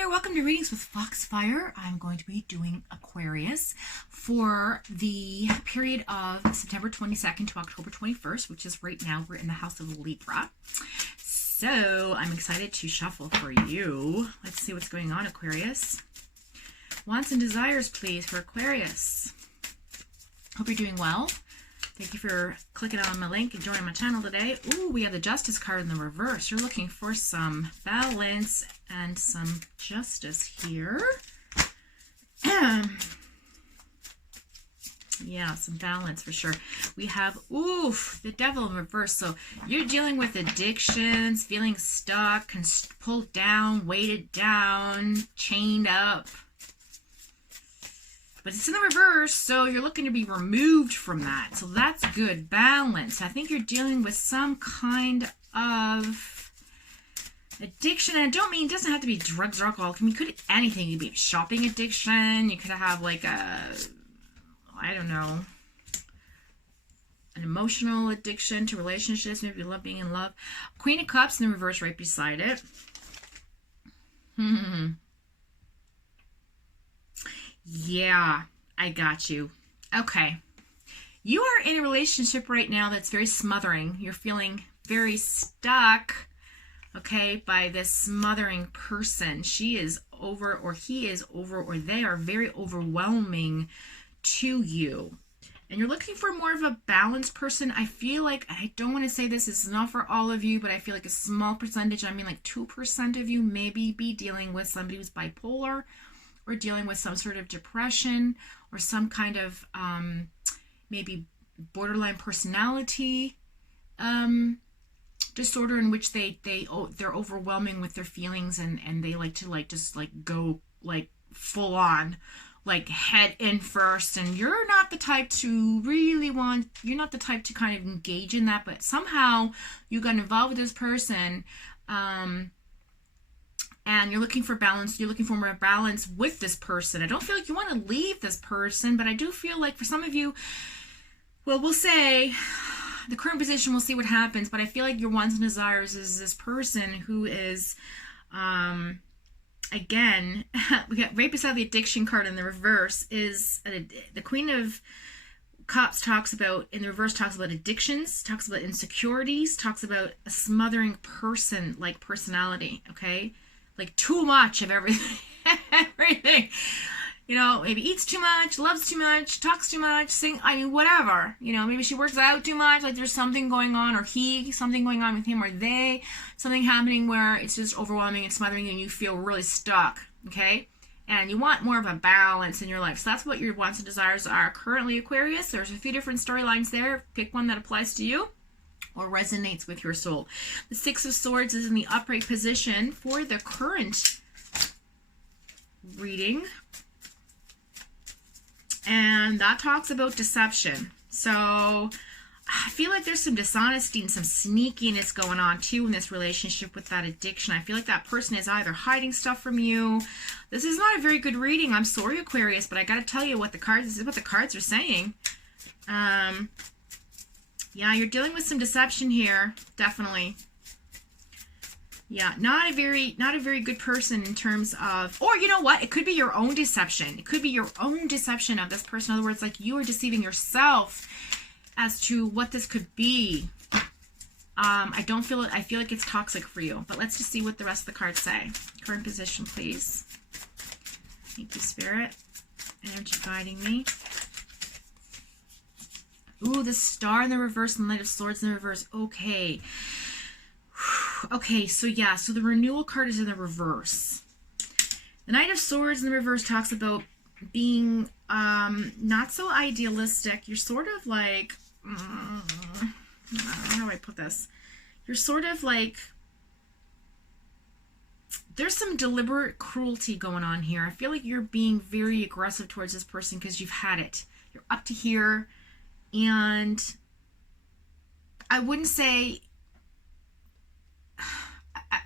Hey, welcome to Readings with Foxfire. I'm going to be doing Aquarius for the period of September 22nd to October 21st, which is right now. We're in the house of Libra. So I'm excited to shuffle for you. Let's see what's going on, Aquarius. Wants and desires, please, for Aquarius. Hope you're doing well. Thank you for clicking on my link and joining my channel today. Ooh, we have the Justice card in the reverse. You're looking for some balance and some justice here. Yeah, some balance for sure. We have, oof, the Devil in reverse. So you're dealing with addictions, feeling stuck, pulled down, weighted down, chained up. But it's in the reverse, so you're looking to be removed from that. So that's good. Balance. I think you're dealing with some kind of addiction. And I don't mean, it doesn't have to be drugs or alcohol. I mean, it could be anything. It could be a shopping addiction. You could have like a, I don't know, an emotional addiction to relationships. Maybe you love being in love. Queen of Cups in the reverse right beside it. Yeah, I got you. Okay. You are in a relationship right now that's very smothering. You're feeling very stuck, okay, by this smothering person. She is over, or he is over, or they are very overwhelming to you. And you're looking for more of a balanced person. I feel like, I don't want to say this is not for all of you, but I feel like a small percentage, I mean like 2% of you maybe be dealing with somebody who's bipolar, or dealing with some sort of depression, or some kind of maybe borderline personality disorder, in which they're overwhelming with their feelings, and they like to just go full on, like head in first. And you're not the type to you're not the type to kind of engage in that, but somehow you got involved with this person. And you're looking for balance. You're looking for more balance with this person. I don't feel like you want to leave this person, but I do feel like for some of you, well, we'll say the current position, we'll see what happens, but I feel like your wants and desires is this person who is, again, we got right beside the addiction card in the reverse is the Queen of Cups talks about, in the reverse, talks about addictions, talks about insecurities, talks about a smothering person, like personality, okay? Like too much of everything. Everything. You know, maybe eats too much, loves too much, talks too much, whatever. You know, maybe she works out too much, like there's something going on, or something going on with him, or something happening where it's just overwhelming and smothering and you feel really stuck, okay? And you want more of a balance in your life. So that's what your wants and desires are currently, Aquarius. There's a few different storylines there. Pick one that applies to you or resonates with your soul. The Six of Swords is in the upright position for the current reading. And that talks about deception. So I feel like there's some dishonesty and some sneakiness going on too in this relationship with that addiction. I feel like that person is either hiding stuff from you. This is not a very good reading. I'm sorry, Aquarius, but I got to tell you what the cards are saying. Yeah, you're dealing with some deception here, definitely. Yeah, not a very good person in terms of, or you know what? It could be your own deception. It could be your own deception of this person. In other words, like you are deceiving yourself as to what this could be. I feel like it's toxic for you, but let's just see what the rest of the cards say. Current position, please. Thank you, Spirit. Energy guiding me. Ooh, the Star in the reverse and Knight of Swords in the reverse. Okay. Okay, so yeah, so the renewal card is in the reverse. The Knight of Swords in the reverse talks about being not so idealistic. You're sort of like, how do I put this? You're sort of like, there's some deliberate cruelty going on here. I feel like you're being very aggressive towards this person because you've had it. You're up to here. And I wouldn't say,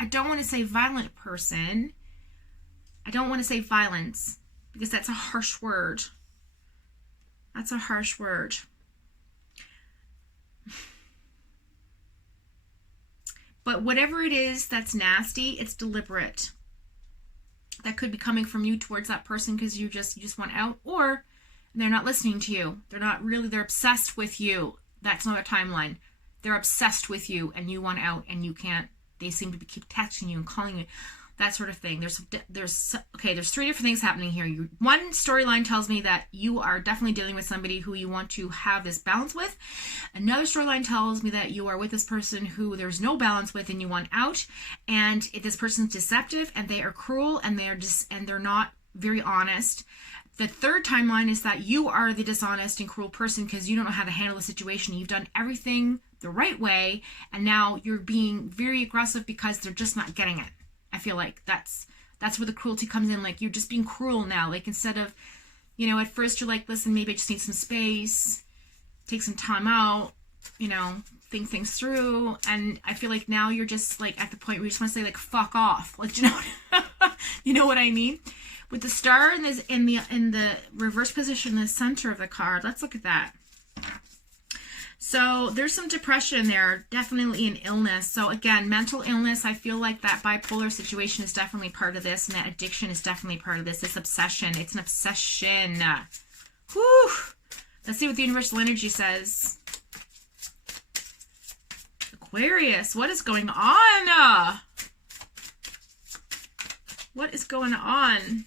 I don't want to say violent person. I don't want to say violence because that's a harsh word. That's a harsh word. But whatever it is that's nasty, it's deliberate. that could be coming from you towards that person because you just want out, or they're not listening to you. They're obsessed with you. That's not a timeline. They're obsessed with you and you want out and you can't. They seem to keep texting you and calling you, that sort of thing. There's 3 different things happening here. One storyline tells me that you are definitely dealing with somebody who you want to have this balance with. Another storyline tells me that you are with this person who there's no balance with and you want out, and this person's deceptive and they are cruel and they're not very honest. The third timeline is that you are the dishonest and cruel person because you don't know how to handle the situation. You've done everything the right way, and now you're being very aggressive because they're just not getting it. I feel like that's where the cruelty comes in. Like, you're just being cruel now. Like, instead of, at first you're like, listen, maybe I just need some space, take some time out, think things through. And I feel like now you're just like at the point where you just want to say, like, fuck off. Like, you know what I mean? With the star in the reverse position in the center of the card, let's look at that. So there's some depression there, definitely an illness. So again, mental illness, I feel like that bipolar situation is definitely part of this, and that addiction is definitely part of this. This obsession, it's an obsession. Whew. Let's see what the universal energy says. Aquarius, what is going on? What is going on?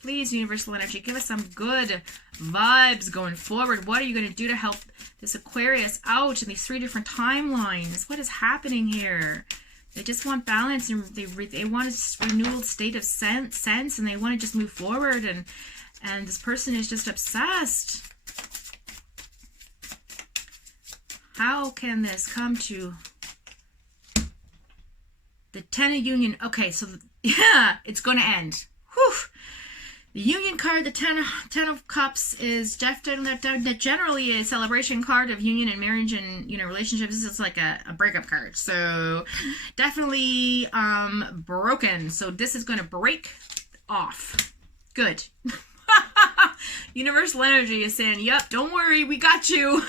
Please, universal energy, give us some good vibes going forward. What are you going to do to help this Aquarius out in these 3 different timelines? What is happening here? They just want balance, and they want a renewal state of sense, and they want to just move forward, and this person is just obsessed. How can this come to the 10 of Union? Okay, so yeah, it's going to end. Whew. The Union card, the 10 of Cups, is generally a celebration card of union and marriage and relationships. This is like a breakup card, so definitely broken. So this is going to break off. Good. Universal energy is saying, "Yep, don't worry, we got you.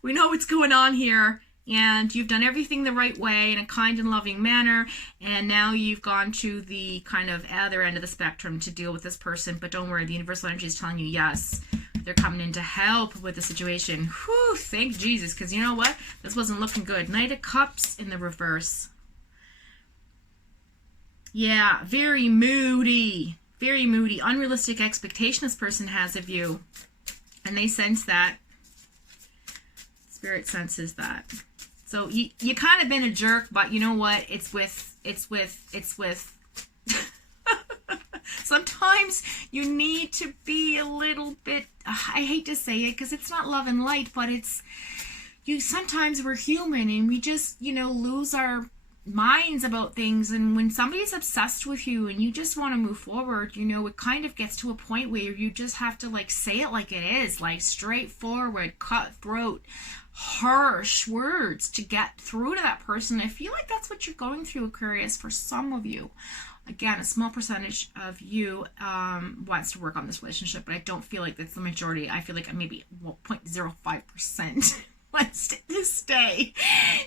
We know what's going on here." And you've done everything the right way in a kind and loving manner. And now you've gone to the kind of other end of the spectrum to deal with this person. But don't worry, the universal energy is telling you, yes, they're coming in to help with the situation. Whew, thank Jesus. Because you know what? This wasn't looking good. Knight of Cups in the reverse. Yeah, very moody. Very moody. Unrealistic expectation this person has of you. And they sense that. Spirit senses that. So you kind of been a jerk, but you know what? It's with sometimes you need to be a little bit, I hate to say it because it's not love and light, but sometimes we're human and we just, lose our minds about things. And when somebody's obsessed with you and you just want to move forward, it kind of gets to a point where you just have to like say it like it is, like straightforward, cutthroat, harsh words to get through to that person. I feel like that's what you're going through, Aquarius, for some of you. Again, a small percentage of you wants to work on this relationship, but I don't feel like that's the majority. I feel like maybe 0.05% wants to stay.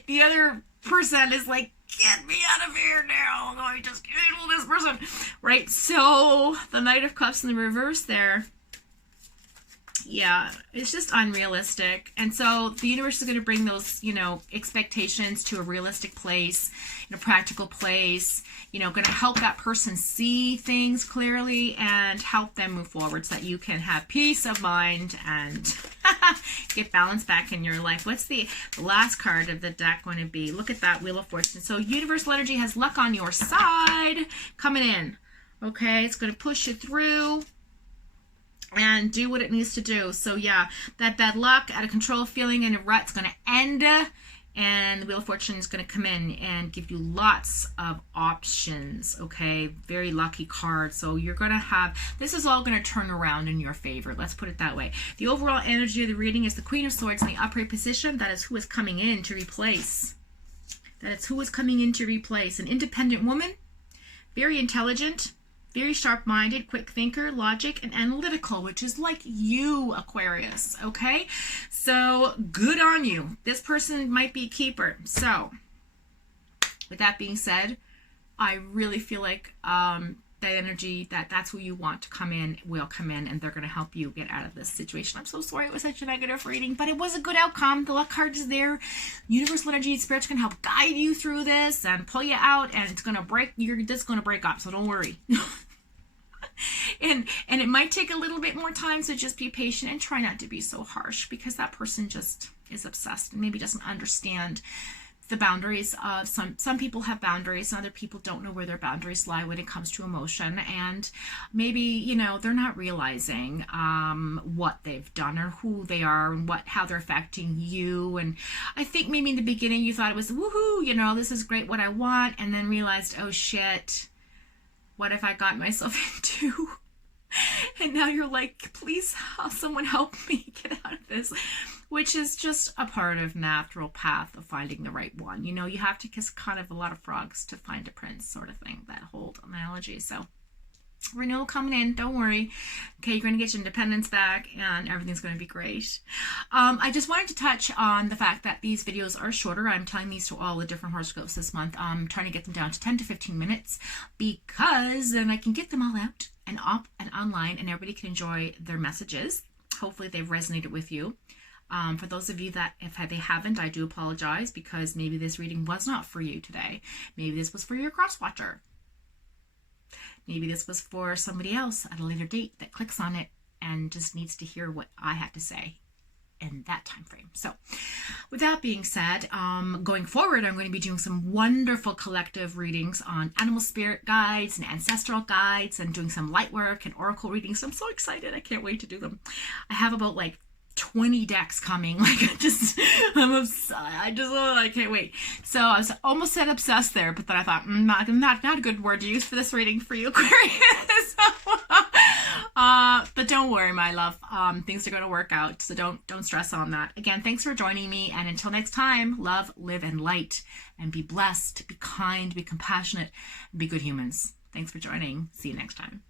The other percent is like, get me out of here now. I just handle this person. Right? So the Knight of Cups in the reverse there. Yeah, it's just unrealistic. And so the universe is going to bring those, expectations to a realistic place, in a practical place, going to help that person see things clearly and help them move forward so that you can have peace of mind and get balance back in your life. What's the last card of the deck going to be? Look at that Wheel of Fortune. So universal energy has luck on your side coming in. Okay, it's going to push you through and do what it needs to do. So yeah, that bad luck, out of control feeling in a rut's going to end, and the Wheel of Fortune is going to come in and give you lots of options. Okay, very lucky card. So you're going to have, this is all going to turn around in your favor. Let's put it that way. The overall energy of the reading is the Queen of Swords in the upright position. That is who is coming in to replace. That is who is coming in to replace. An independent woman, very intelligent, very sharp-minded, quick thinker, logic, and analytical, which is like you, Aquarius, okay? So, good on you. This person might be a keeper. So, with that being said, I really feel like that energy, that's who you want to come in, will come in, and they're going to help you get out of this situation. I'm so sorry it was such a negative reading, but it was a good outcome. The luck card is there. Universal energy and spirits can help guide you through this and pull you out, and it's going to break, this going to break up, so don't worry. And it might take a little bit more time, so just be patient and try not to be so harsh, because that person just is obsessed and maybe doesn't understand the boundaries of some people have boundaries, and other people don't know where their boundaries lie when it comes to emotion, and maybe, you know, they're not realizing what they've done or who they are and how they're affecting you. And I think maybe in the beginning you thought it was woohoo, you know, this is great, what I want, and then realized, oh shit, what have I got myself into? And now you're like, please, someone help me get out of this, which is just a part of natural path of finding the right one. You know, you have to kiss kind of a lot of frogs to find a prince, sort of thing, that whole analogy. So renewal coming in, don't worry. Okay, you're going to get your independence back and everything's going to be great. I just wanted to touch on the fact that these videos are shorter. I'm telling these to all the different horoscopes this month. I'm trying to get them down to 10 to 15 minutes, because then I can get them all out and up and online, and everybody can enjoy their messages. Hopefully they've resonated with you. For those of you that, if they haven't, I do apologize, because maybe this reading was not for you today. Maybe this was for your cross watcher. Maybe this was for somebody else at a later date that clicks on it and just needs to hear what I have to say in that time frame. So with that being said, going forward, I'm going to be doing some wonderful collective readings on animal spirit guides and ancestral guides, and doing some light work and oracle readings. I'm so excited. I can't wait to do them. I have about like 20 decks coming. Like, I can't wait. So I was almost said obsessed there, but then I thought, not a good word to use for this reading for you, Aquarius. But don't worry, my love. Things are going to work out, so don't stress on that. Again, thanks for joining me, and until next time, love, live, and light, and be blessed, be kind, be compassionate, and be good humans. Thanks for joining. See you next time.